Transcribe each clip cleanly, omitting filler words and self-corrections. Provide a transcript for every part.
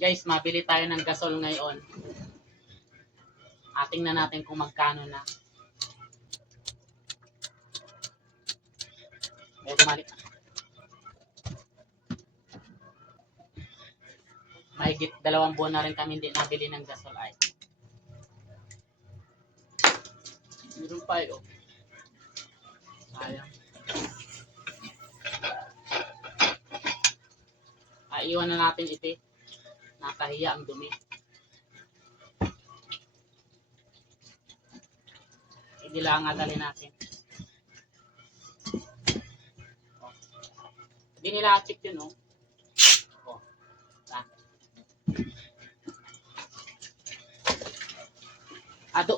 Guys, mabili tayo ng gasol ngayon. Ating na natin kung magkano na. Medyo mali. Mahigit 2 buwan na rin kami hindi nabili ng gasol ay. Meron pa yun. Sayang. Iwan na natin ito. Nakahiya ang dumi. Hindi lang adalin natin. Hindi nila check yun, oh.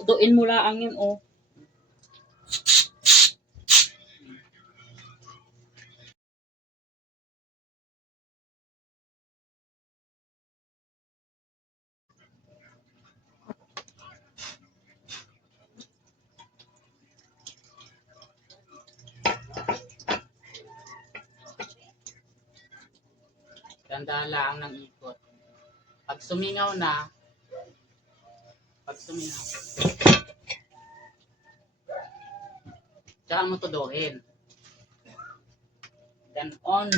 Duin mo lang yun, oh. Ganda lang ng ikot. Pag sumingaw, tsaka mo tuduhin. Then on.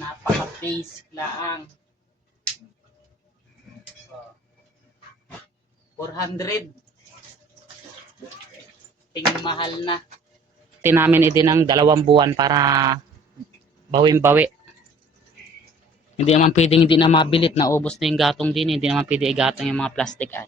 Napaka-basic lang. 400. Mahal na. Tinamin din ng 2 buwan para bawin-bawi. Hindi naman pwedeng hindi na mabilit na ubos na yung gatong din. Hindi naman pwede igatong yung mga plastic ay.